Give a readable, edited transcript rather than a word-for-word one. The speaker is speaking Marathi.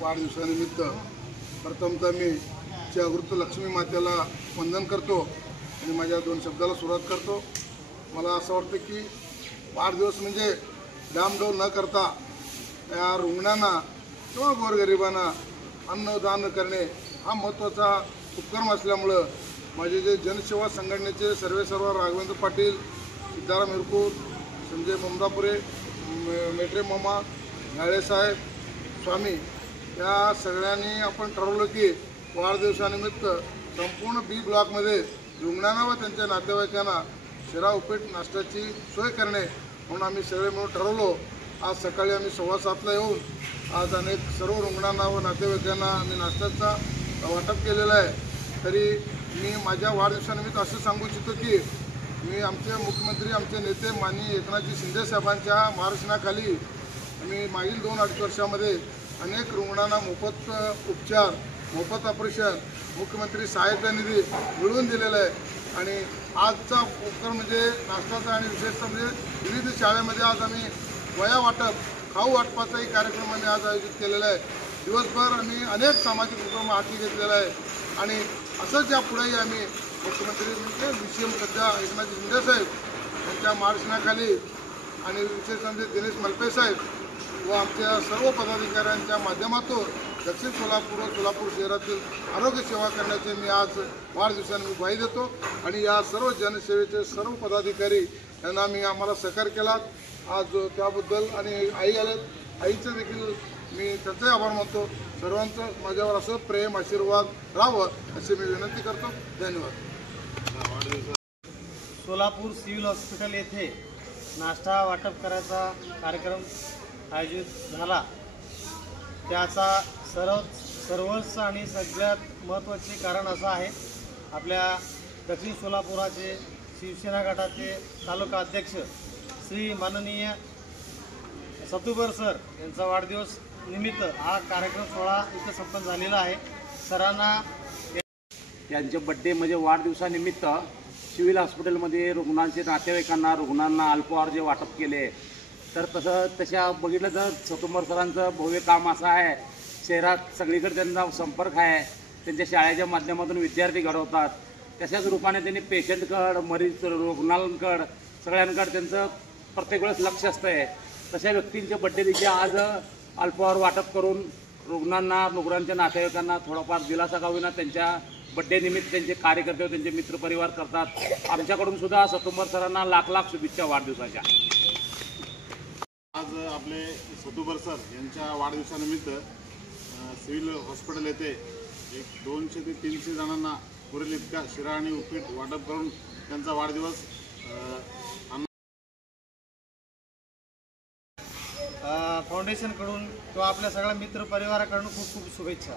वाढदिवसानिमित्त प्रथमतः मी जागृत लक्ष्मी मातेला वंदन करतो आणि माझ्या 2 शब्दाला सुरुवात करतो। मला असं वाटतं की वाढदिवस म्हणजे डामडौल न करता या रुग्णांना किंवा गोरगरिबांना अन्नदान करणे हा महत्त्वाचा उपक्रम असल्यामुळं माझे जे जनसेवा संघटनेचे सर्वेसर्वा राघवेंद्र पाटील, सिद्धाराम हिरकूर, संजय मुमदापुरे, मेट्रे मामा, गाळेसाहेब, स्वामी या सगळ्यांनी आपण ठरवलं की वाढदिवसानिमित्त संपूर्ण बी ब्लॉकमध्ये रुग्णांना व त्यांच्या नातेवाईकांना शिरा उपीट नाश्त्याची सोय करणे म्हणून आम्ही सगळे मिळून ठरवलो। आज सकाळी आम्ही 7:15ला येऊन आज अनेक सर्व रुग्णांना व नातेवाईकांना आम्ही नाश्त्याचा वाटप केलेलं आहे। तरी मी माझ्या वाढदिवसानिमित्त असं सांगू इच्छितो की मी आमचे मुख्यमंत्री आमचे नेते माननीय एकनाथजी शिंदे साहेबांच्या मार्गदर्शनाखाली आम्ही मागील 2-2.5 वर्षामध्ये अनेक रुग्णांना मोफत उपचार, मोफत ऑपरेशन, मुख्यमंत्री सहायता निधी मिळवून दिलेला आहे। आणि आजचा उपक्रम म्हणजे नाश्त्याचा आणि विशेषतः म्हणजे विविध शाळेमध्ये आज आम्ही वया वाटप, खाऊ वाटपाचाही कार्यक्रम आम्ही आज आयोजित केलेला आहे। दिवसभर आम्ही अनेक सामाजिक उपक्रम हाती घेतलेला आहे आणि असंच यापुढेही आम्ही मुख्यमंत्री म्हणजे CM सध्या एकनाथजी शिंदे साहेब यांच्या मार्गदर्शनाखाली आणि विशेष म्हणजे दिनेश मलपे साहेब व आमच्या सर्व पदाधिकाऱ्यांच्या माध्यमातून दक्षिण सोलापूर व सोलापूर शहरातील आरोग्य सेवा करण्याचे मी आज वाढदिवसाने ग्वाही देतो आणि या सर्व जनसेवेचे सर्व पदाधिकारी यांना मी आम्हाला सहकार्य केला आज त्याबद्दल आणि आई आल्यात आईचं देखील मी त्यांचे आभार मानतो। सर्वांचं माझ्यावर असं प्रेम आशीर्वाद राहावं अशी मी विनंती करतो। धन्यवाद। सोलापूर सिव्हिल हॉस्पिटल येथे नाश्ता वाटप करायचा कार्यक्रम आयोजित झाला। त्याचा सर्वच आणि सगळ्यात महत्त्वाचे कारण असं आहे, आपल्या दक्षिण सोलापुराचे शिवसेना गटाचे तालुका अध्यक्ष श्री माननीय सतुबर सर यांचा वाढदिवस निमित्त हा कार्यक्रम सोहळा इथं संपन्न झालेला आहे। सरांना यांचे बड्डे म्हणजे वाढदिवसानिमित्त सिव्हिल हॉस्पिटलमध्ये नातेवाईकांना रुग्णांना अल्पहार जे वाटप केले तर तशा बघितलं तर सतुबर सरांचं भव्य काम असं आहे, शहरात सगळीकडे त्यांचा संपर्क आहे, त्यांच्या शाळेच्या माध्यमातून विद्यार्थी घडवतात, तशाच रूपाने त्यांनी पेशंटकडं मरीज रुग्णांकडं सगळ्यांकडं त्यांचं प्रत्येक वेळेस लक्ष असतं आहे। तशा व्यक्तींचे बड्डे देखील आज अल्पहार वाटप करून रुग्णांच्या नातेवाईकांना थोडाफार दिलासा का होईना त्यांच्या बड्डे निमित्त त्यांचे कार्यकर्ते व त्यांचे मित्रपरिवार करतात। आमच्याकडून सुद्धा सतुबर सरांना लाख शुभेच्छा वाढदिवसाच्या। आज आपले सतुबर सर यांच्या वाढदिवसानिमित्त सिव्हिल हॉस्पिटल येथे 200 ते 300 जणांना पुरेल इतका शिरा आणि उपीट वाटप करून त्यांचा वाढदिवस फाउंडेशनकडून किंवा आपल्या सगळ्या मित्रपरिवाराकडून खूप शुभेच्छा।